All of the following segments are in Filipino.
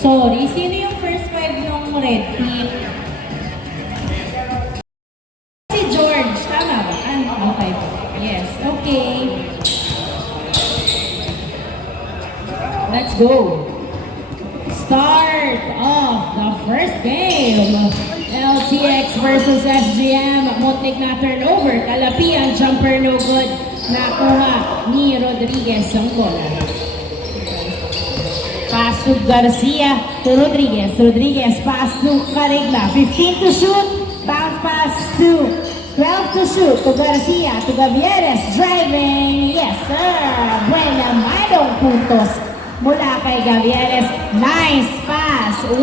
Sorry, sino yung first five ng red team? Si George, tama ba? Okay. Yes, okay. Let's go. Start of the first game. LTX versus SGM. Muntik na turnover. Kalapian, jumper no good. Nakuha ni Rodriguez ang bola. Pass to Garcia to Rodriguez. Rodriguez pass to Carigla. 15 to shoot. Bounce pass to 12 to shoot to Garcia. To Gavieres. Driving. Yes sir. Buena. Mayroong puntos mula kay Gavieres. Nice pass. 1-0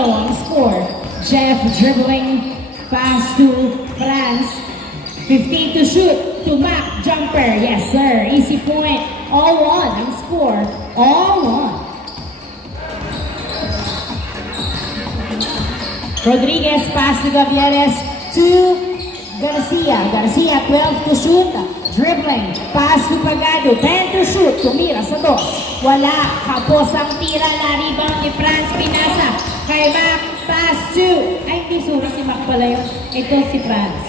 ang score. Jeff dribbling. Pass to France. 15 to shoot. To Mac. Jumper. Yes sir. Easy point. All one ang score. All one. Rodriguez pass to Gavieres to Garcia. Garcia 12 to shoot. Dribbling. Pass to Pagado. 10 to shoot. Tumira sa dos. Wala. Kapos ang tira na rebound ni Franz Pinasa. Kay Mac. Pass to. Ay, hindi. Sorry. Si Mac pala yun. Ito si Franz.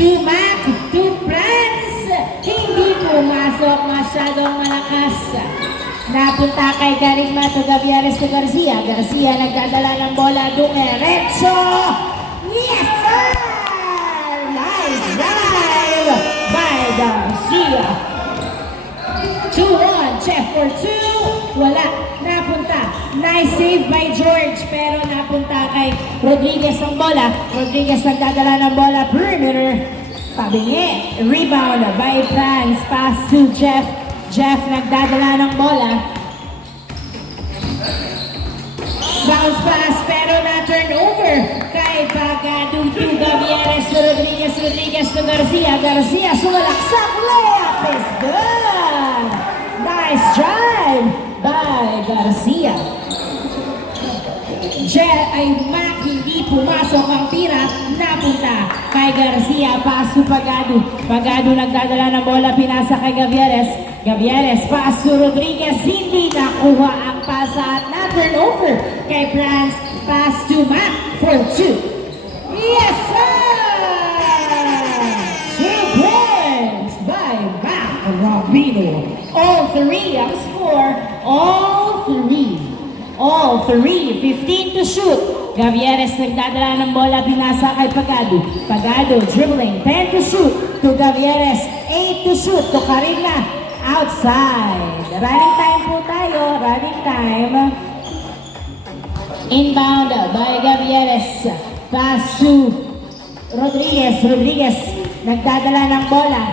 To Mac. To Franz. Hindi pumasok. Masyadong malakas. Napunta kay Carigla to Gavieres to Garcia. Garcia nagdadala ng bola. Dumeretso. Yes, sir! Nice drive by Garcia. 2-1. Chef for 2. Wala. Napunta. Nice save by George. Pero napunta kay Rodriguez ang bola. Rodriguez nagdadala ng bola. Perimeter. Pabingi. Rebound by France. Pass to Jeff. Jeff nagdadala ng bola. Bounce pass pero na-turnover kay Pagado to Gavieres to Rodriguez. Rodriguez to Garcia. Garcia sumalaksak. Layup is good. Nice drive by Garcia. Jeff ay Mac, hindi pumasok ang tira. Napunta kay Garcia. Pass to Pagado. Pagado nagdadala ng bola. Pinasa kay Gavieres. Gavieres, pass to Rodriguez, hindi nakuha ang pasa at na-turnover kay France. Pass to Mac for 2. Yes, sir! 2 points by Mac Robino. All 3 ang score. All 3. All 3. 15 to shoot. Gavieres nagdadala ng bola, pinasa kay Pagado. Pagado dribbling. 10 to shoot to Gavieres. 8 to shoot to Carigla. Outside. Running time po tayo. Running time. Inbound by Gavieres. Pass to Rodriguez. Rodriguez nagdadala ng bola.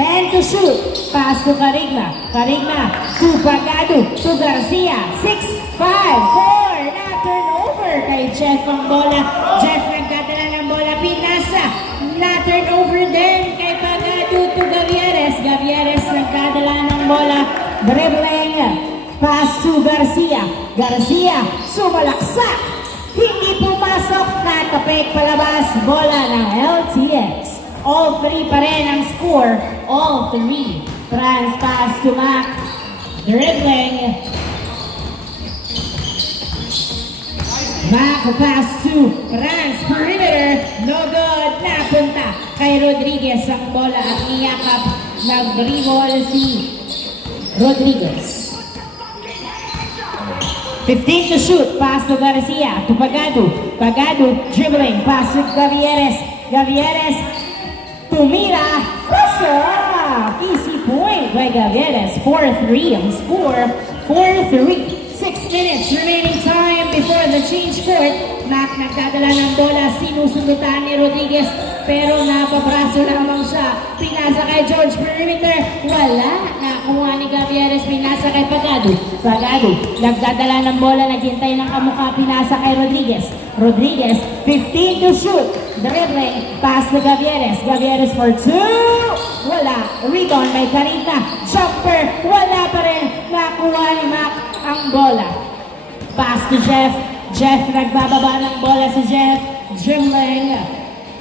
10 to shoot. Pass to Carigla. Carigla to Pagado. To Garcia. 6-5-4. Na-turnover kay Jeff ang bola. Jeff nagdadala ng bola. Pinasa. Na-turnover din kay Pagado to Gavieres. Gavieres nagdadala ng bola. Dribbling. Pass to Garcia. Garcia sumalaksak. Hindi pumasok. Natapik palabas. Bola ng LTX. All 3 pa rin ang score. All 3. Trans pass to Mac. Dribbling. Mac pass to Trans. Perimeter. No good. Napunta kay Rodriguez ang bola at niyakap. Nag-dribble si Rodriguez. 15 to shoot. Pass to Garcia. To Pagado. Pagado dribbling. Pass to Gavieres. Gavieres tumira. Pasok! Easy point by Gavieres. 4-3 ang score. 4-3. 6 minutes remaining time before the change court. Mac nagdadala ng bola. Sinusundutan ni Rodriguez. Pero napabraso lamang siya. Pinasa kay George. Perimeter. Wala. Nakuha ni Gavieres. Pinasa kay Pagado. Pagado. Nagdadala ng bola. Naghintay ng kamukha. Pinasa kay Rodriguez. Rodriguez. 15 to shoot. Dribbling. Pass to Gavieres. Gavieres for 2. Wala. Rebound by Carita. Jumper. Wala pa rin. Nakuha ni Mac ang bola. Pass to Jeff. Jeff nagbababa ng bola sa Jeff. Dribbling.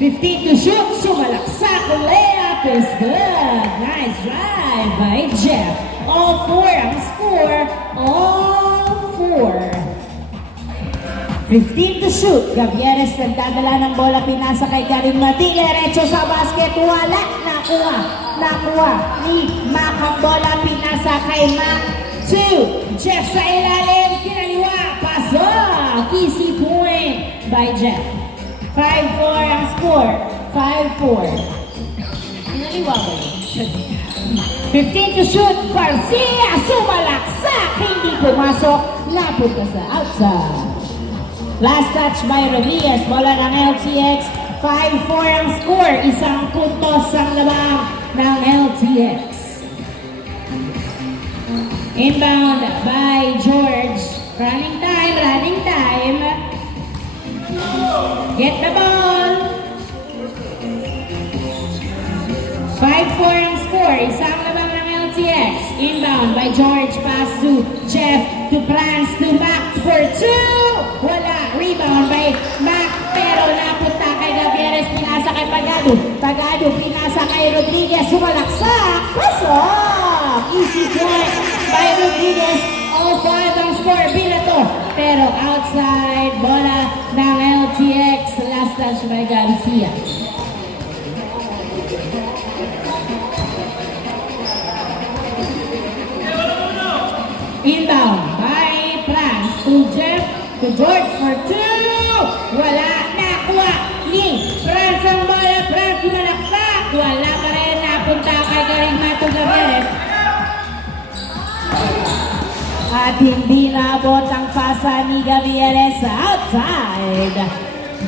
15 to shoot. Sumalaksak. Layup is good. Nice drive by Jeff. All 4 ang score. All 15 to shoot. Gavieres nagdadala ng bola, pinasa kay Karigma. Diretso sa basket, wala. Nakuha ni Mac ang bola, pinasa kay Mac. 2, Jeff sa ilalim, kinaliwa, pasok. Easy point by Jeff. 5-4 ang score. 5-4. Kinaliwa ba yun? 15 to shoot. Garcia sumalaksak, hindi pumasok, napunta sa outside. Last touch by Rodriguez, bola ng LTX. 5-4 ang score, isang puntos ang labang ng LTX. Inbound by George. Running time. Get the ball. 5-4 ang score, isang labang ng LTX. Inbound by George, pass to Jeff, to Franz, to Mac for 2. Wala. Rebound by Mac, pero napunta kay Gavieres, pinasa kay Pagado, pinasa kay Rodriguez, sumalaksak, pasok! Easy point by Rodriguez, all 5 ang score, binato, pero outside, bola ng LTX, last touch by Garcia. Inbound by Franz to Jeff, to George for 2. Wala, nakuha ni Franz ang bola. Franz malaksak. Wala pa rin, napunta kay Karigma to Gavieres. At hindi naabot ang pasa ni Gavieres outside.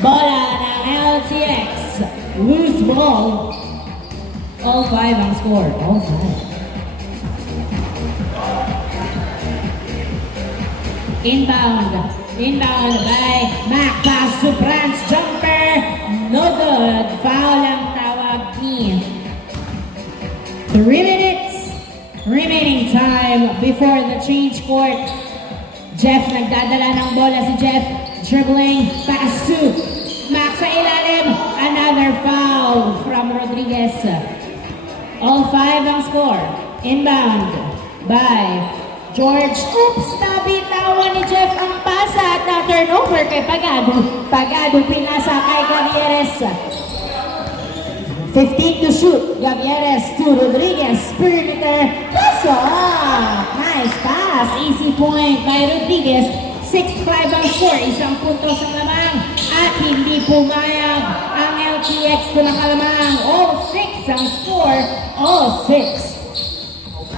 Bola ng LTX. Loose ball. All 5 ang score. All 5. Inbound by Mac, pass to Franz, jumper, no good, foul ang tawag ni. 3 minutes remaining time before the change court. Jeff nagdadala ng bola, si Jeff dribbling, pass to Mac sa ilalim, another foul from Rodriguez. All 5 ang score. Inbound by George. Oops! Nabitawan ni Jeff ang pasa at na-turnover kay Pagado. Pagado pinasa kay Gavieres. 15 to shoot. Gavieres to Rodriguez. Perimeter. Pasok! Nice pass. Easy point by Rodriguez. 6-5 ang score. Isang puntos ang lamang. At hindi pumayag ang LTX na nakalamang. All 6 ang score. All 6.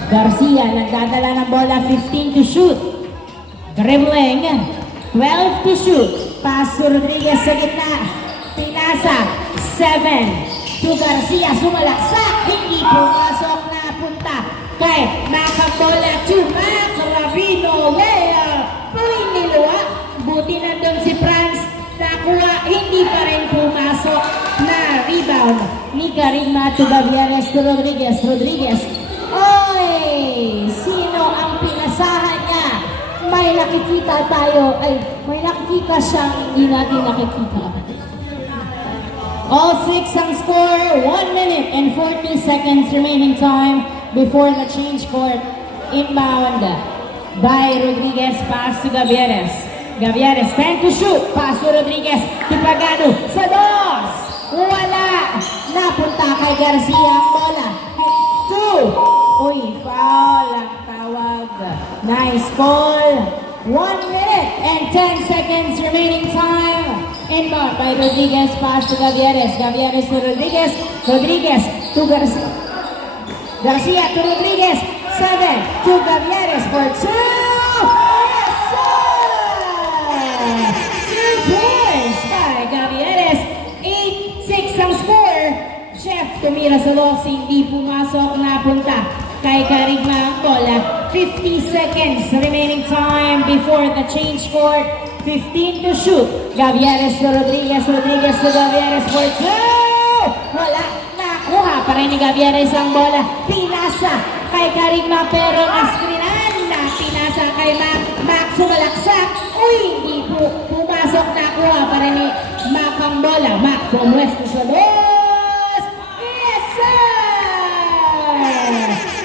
Garcia nagdadala ng bola, 15 to shoot. Dribbling, 12 to shoot. Pass to Rodriguez sa gitna. Pinasa, 7 to Garcia. Sumalaksak, hindi pumasok, na punta kay Macabola to Mac. Rabino, Puiniluwa. Buti nandun si Franz. Nakuha, hindi pa rin pumasok, na rebound ni Karigma to Gavieres to Rodriguez. Oy! Sino ang pinasahan niya? May nakikita tayo. May nakikita siyang hindi natin nakikita. All 6 ang score. 1 minute and 40 seconds remaining time before the change court. Inbound by Rodriguez. Pass to Gavieres. 10 to shoot. Pass to Rodriguez. To Pagado. Sa dos. Wala. Napunta kay Garcia ang bola. 2. Uy, foul ang tawag. Nice call. 1 minute and 10 seconds remaining time. Inbound by Rodriguez, pass to Gavieres. Gavieres to Rodriguez. Rodriguez to Garcia. Garcia to Rodriguez. 7 to Gavieres for 2. Yes, sir! 2 points by Gavieres. 8-6 ang score. Jeff tumira sa loss, hindi pumasok, napunta kay Karigma ang bola. 50 seconds remaining time before the change court. 15 to shoot. Gavieres to Rodriguez to Gavieres for 2. Wala, nakuha pa rin ni Gavieres ang bola. Pinasa kay Karigma pero naskrinan. Pinasa kay Mac sumalaksak. Uy, hindi pumasok, nakuha pa rin ni Mac ang bola. Mac from west to south.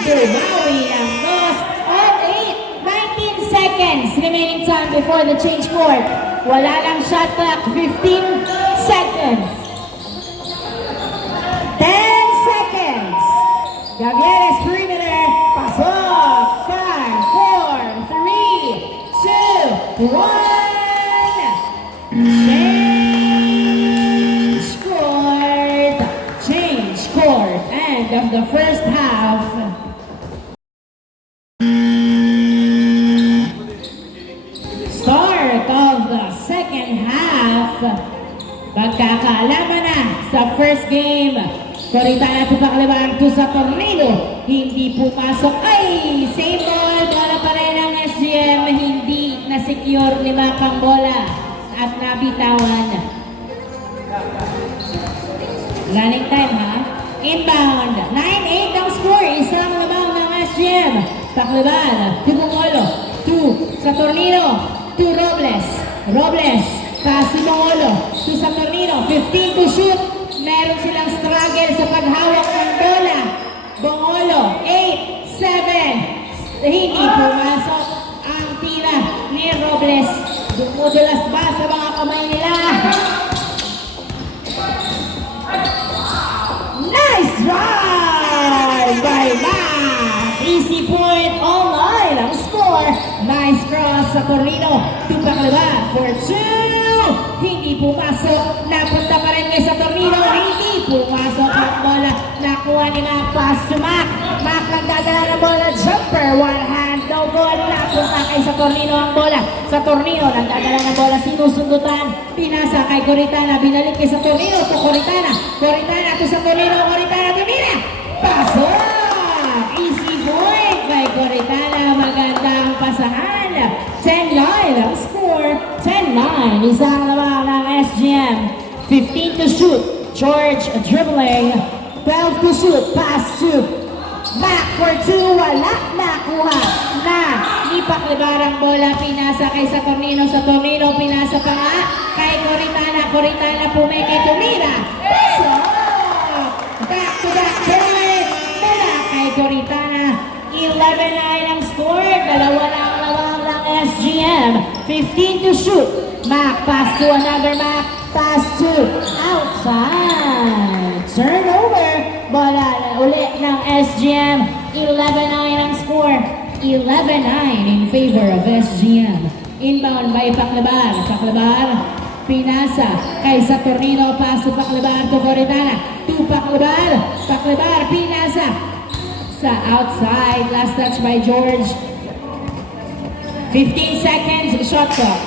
Bumawi ng dos. All 8, 19 seconds remaining before the change court. Wala lang shot clock, 15 seconds. 10 seconds. Gavieres perimeter, pasok. 5, 4, 3, 2, 1. Change court. End of the first half. Start of the second half. Pagkakaalaman na sa first game. Coritana Tupac-Lebar to sa Tornado. Hindi pumasok. Ay! Same ball. Bola pa rin ang SGM. Hindi na-secure ni Makang bola. At nabitawan. Running time ha. Inbound. 9-8 ang score. Isang lamang ng SGM. Tacleban. To Bongolo. To sa Tornado. To Robles. Robles. Pass si Bongolo. To sa Tornado. 15 to shoot. Meron silang struggle sa paghawak ng bola. Bongolo. 8, 7. Hindi pumasok ang tira ni Robles. Dumudulas ba sa mga kamay nila? Nice drive by Mac! Easy point online ang score. Nice cross sa Tornado. Tupac-Lebar for 2. Hindi pumasok. Napunta pa rin kay sa Tornado. Hindi pumasok ang bola. Nakuha ni Mac. Pass to Mac. Mac nagdadala ng bola. Jumper. One hand. No goal. Napunta kay sa Tornado ang bola. Sa Tornado nagdadala ng bola. Sinusundutan. Pinasa kay Coritana. Binalik kay sa Tornado. To Coritana. Coritana to sa Tornado. Coritana tumira. Pasok. Easy point by Coritana. Maganda ang pasahan. 10-9 ang score. 10-9. Isang lamang ng SGM. 15 to shoot. George dribbling. 12 to shoot. Pass to Mac for 2. Wala nakuha na ni Paclebar ang bola. Pinasa kay sa Tornado. Sa Tornado pinasa pa nga kay Coritana. Coritana pumeke tumira. Pasok. Back to back point. Mula kay Coritana. 11-9 ang score. Dalawa lang lamang ng SGM. 15 to shoot. Mac pass to another Mac. Pass to outside. Turnover. Bola ulit ng SGM. 11-9 ang score. 11-9 in favor of SGM. Inbound by Paclebar. Paclebar. Pinasa kay sa Tornado. Pass to Paclebar to Coritana. To Paclebar. Paclebar. Pinasa sa outside. Last touch by George. 15 seconds. Shot clock.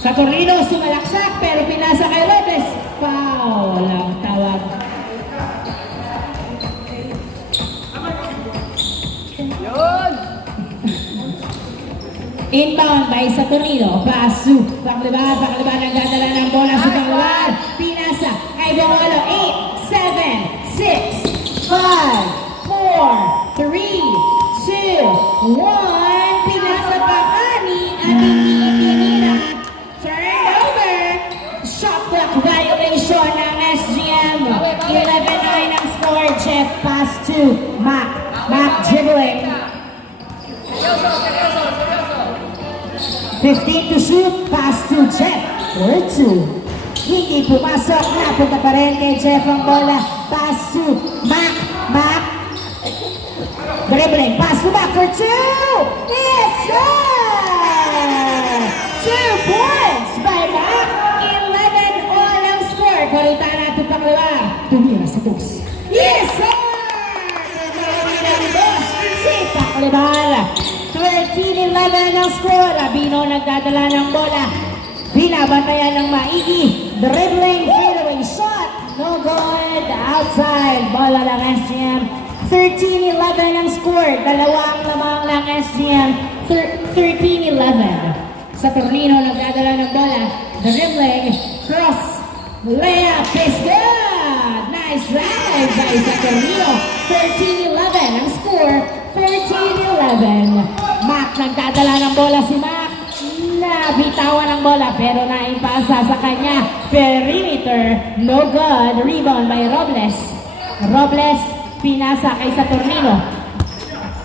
Sa Tornado, sumalaksak pero pinasa kay Robles. Foul ang tawag. Inbound by sa Tornado. Pass to Paclebar. Paclebar nagdadala ng bola sa Paclebar. Pinasa kay Bongolo. 8, 7, 6, 5, 4, 3, 2, 1. Pinasa pa kani at hindi itinira. Turnover. Shot clock violation ng SGM. 11-9 ang score. Jeff pass to Mac. Mac dribbling. 15 to shoot. Pass to Jeff for 2. Hindi pumasok. Napunta pa rin kay Jeff ang bola. Pass to Mac. Mac. Dribbling. Pass to Mac for 2. It's good! 2 points by Mac. 11 all ang score. Coritana to Paclebar. Tumira sa box. Yes, sir! Si Paclebar. 13-11 ang score. Rabino nagdadala ng bola. Binabantayan ng maigi. Dribbling, fadeaway shot. No good. Outside. Bola ng SGM. 13-11 ang score. Dalawang lamang ng SGM. 13-11. Sa Tornado nagdadala ng bola. Dribbling. Cross. Layup is good. Nice drive by sa Tornado. 13-11 ang score. 14-11. Mac nagdadala ng bola si Mac. Nabitawan ang bola pero naimpasa sa kanya. Perimeter. No good. Rebound by Robles. Robles pinasa kay sa Tornado.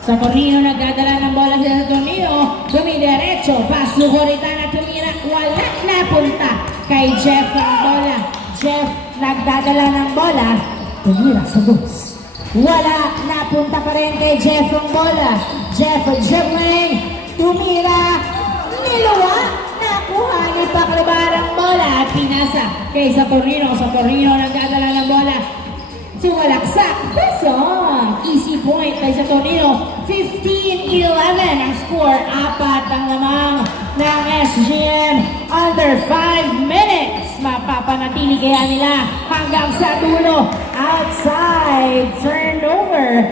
Sa Tornino, nagdadala ng bola sa Tornino. Dumidiretso. Pass to Coritana. Tumira. Wala na punta kay Jeff ang bola. Jeff, nagdadala ng bola. Tumira sa dos. Wala na punta pa rin kay Jeff ang bola. Jeff dribbling. Tumira. Niluwa. Nakuha ni Paclabar ang bola. At pinasa kay sa Tornino. Sa Tornino, nagdadala ng bola. Sumalaksak. Pesong. Easy point kay sa Tornino. 15-11 ang score. Apat ang lamang ng SGN. Under 5 minutes. Mapapanatili kaya nila hanggang sa dulo. Outside. Turnover.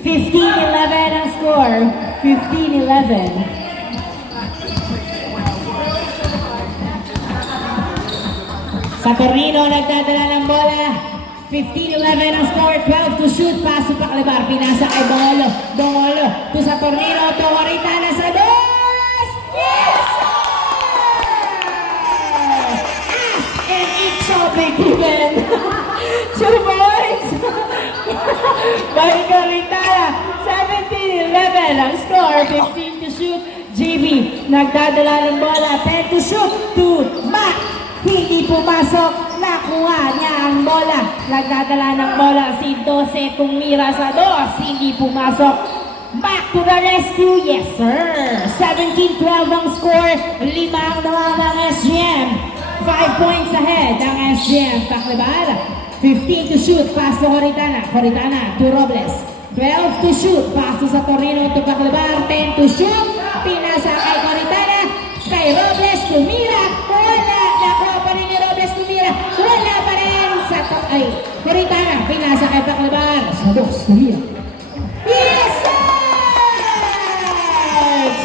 15-11 ang score. 15-11. Sa Tornino, nagdadala ng bola. 15-11 ang score, 12 to shoot, pass to Paclabar, pinasa kay Bongolo, Bongolo, to sa Tornino, to Coritana sa dos! Yes, sir! Ask and it shall be given. 2 points by Coritana, 17-11 ang score, 15 to shoot, JB, nagdadala ng bola, 10 to shoot, to Mac, hindi pumasok. Nakuha niya ang bola. Nagdadala ng bola si 12 tumira sa dos. Hindi pumasok. Back to the rescue. Yes, sir. 17-12 ang score. 5 ang naman ng SGM. 5 points ahead ang SGM. Paclabar. 15 to shoot. Pass to Coritana. Coritana to Robles. 12 to shoot. Pass to sa Tornino to Paclabar. 10 to shoot. Pinasa kay Coritana. Kay Robles. Tumira. Wala. Nakuha pa rin ni Robles. Tumira. Wala pa rin sa Coritana. Pinasa kay Paclabar. Sa dos. Tumira. Yes, sir!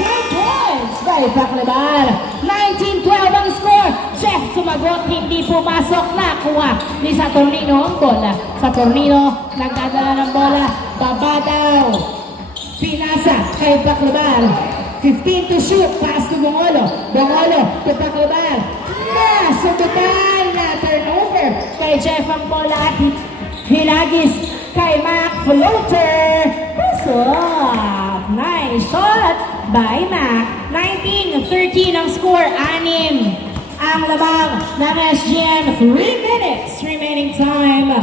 2 points by Paclabar. 19-12 ang score. Jeff sumagot. Hindi pumasok. Nakuha ni sa Tornino ang bola. Sa Tornino, nagdadala ng bola. Baba daw. Pinasa kay Paclabar. 15 to shoot. Pass to Bongolo. Bongolo to Paclabar. Nasubutan na turnover kay Jeff ang bola at hinagis kay Mac. Floater. Pasok. Nice shot by Mac. 19-13 ang score. 6 ang labang ng SGM. 3 minutes remaining time.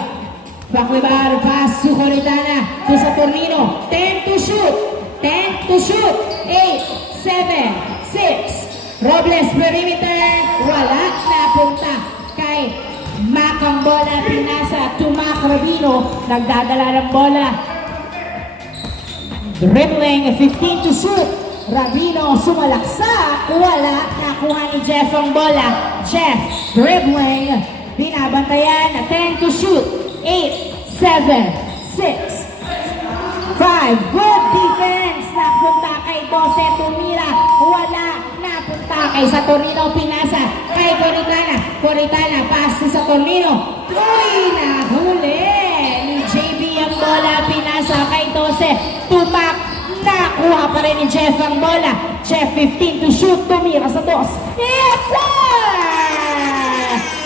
Paclabar pass to Coritana to sa Tornino. 10 to shoot. 10 to shoot. 8, 7, 6. Robles perimeter. Wala na punta kay Mac ang bola. Pinasa to Mac Rabino. Nagdadala ng bola. Dribbling. 15 to shoot. Rabino sumalaksak. Wala. Nakuha ni Jeff ang bola. Jeff dribbling. Binabantayan. 10 to shoot. 8, 7, 6, 5. Good defense. Napunta kay 12. Tumira. Wala. Napunta kay sa Tornino. Pinasa kay Coritana. Coritana. Pass sa Tornino. Uy! Nahuli ni JB ang bola. Pinasa kay 12. Tumak. Nakuha pa rin ni Jeff ang bola. Jeff 15 to shoot. Tumira sa dos. Yes, sir!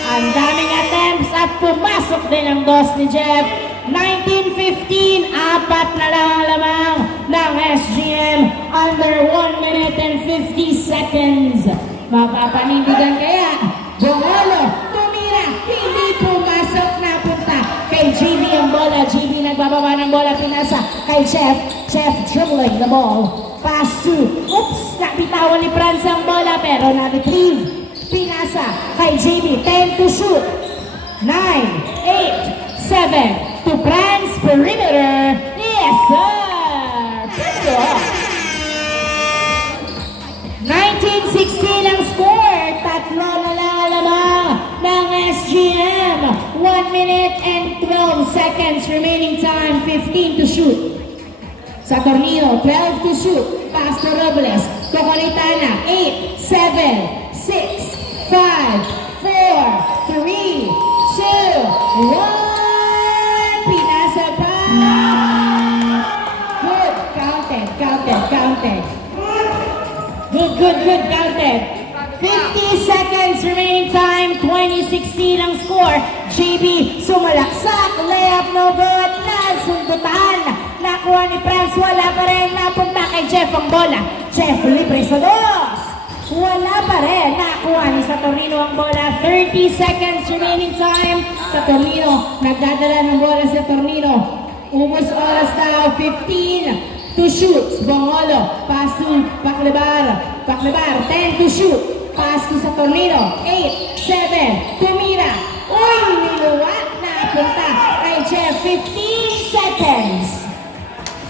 Ang daming attempts at pumasok din ang dos ni Jeff. 19-15, apat na lang ang lamang ng SGM. Under 1 minute and 50 seconds. Mapapanindigan kaya. Bongolo, tumira, hindi pumasok, napunta kay JB ang bola. JB nagbababa ng bola, pinasa kay Jeff. Jeff dribbling the ball. Pass to, oops, napitawan ni Franz ang bola pero na-retrieve. Pinasa kay JB, 10 to shoot. 9, 8, 7, to Franz perimeter. Yes, sir! Piso. 19-16 ang score. Tatlo na lang lamang ng SGM. 1 minute and 12 seconds remaining time. 15 to shoot. Sa Tornino, 12 to shoot. Pass to Robles. To Coritana, 8, 7, 6, 5, 4, 3, 2, 1. Pinasa pa. Good. Counted. Good. Counted. 50 seconds remaining time. 20-16 ang score. JB sumalaksak. Layup no good. Nasundutan. Nakuha ni Franz wala pa rin. Napunta kay Jeff ang bola. Jeff libre sa dos. Wala pa rin. Nakuha ni Saturnino ang bola. 30 seconds remaining time. Saturnino, nagdadala ng bola sa Saturnino. Almost oras now. 15 to shoot. Bongolo. Pass to Paclebar. Paclebar. 10 to shoot. Pass to Saturnino. 8, 7. Tumira. Uy, niluwa. Napunta kay Jeff. 15 seconds.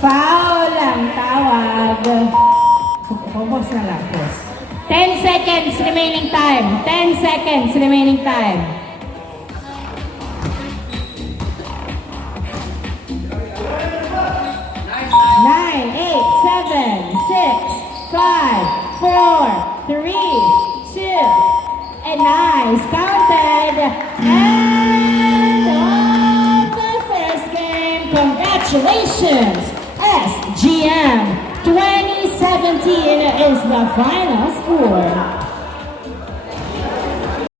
Foul ang tawag. Almost na lang, boss. 10 seconds remaining time. 10 seconds remaining time. Nine, 8, 7, 6, 5, 4, 3, 2, and nice. Counted. And on the first game. Congratulations, SGM. 2017 is the final score.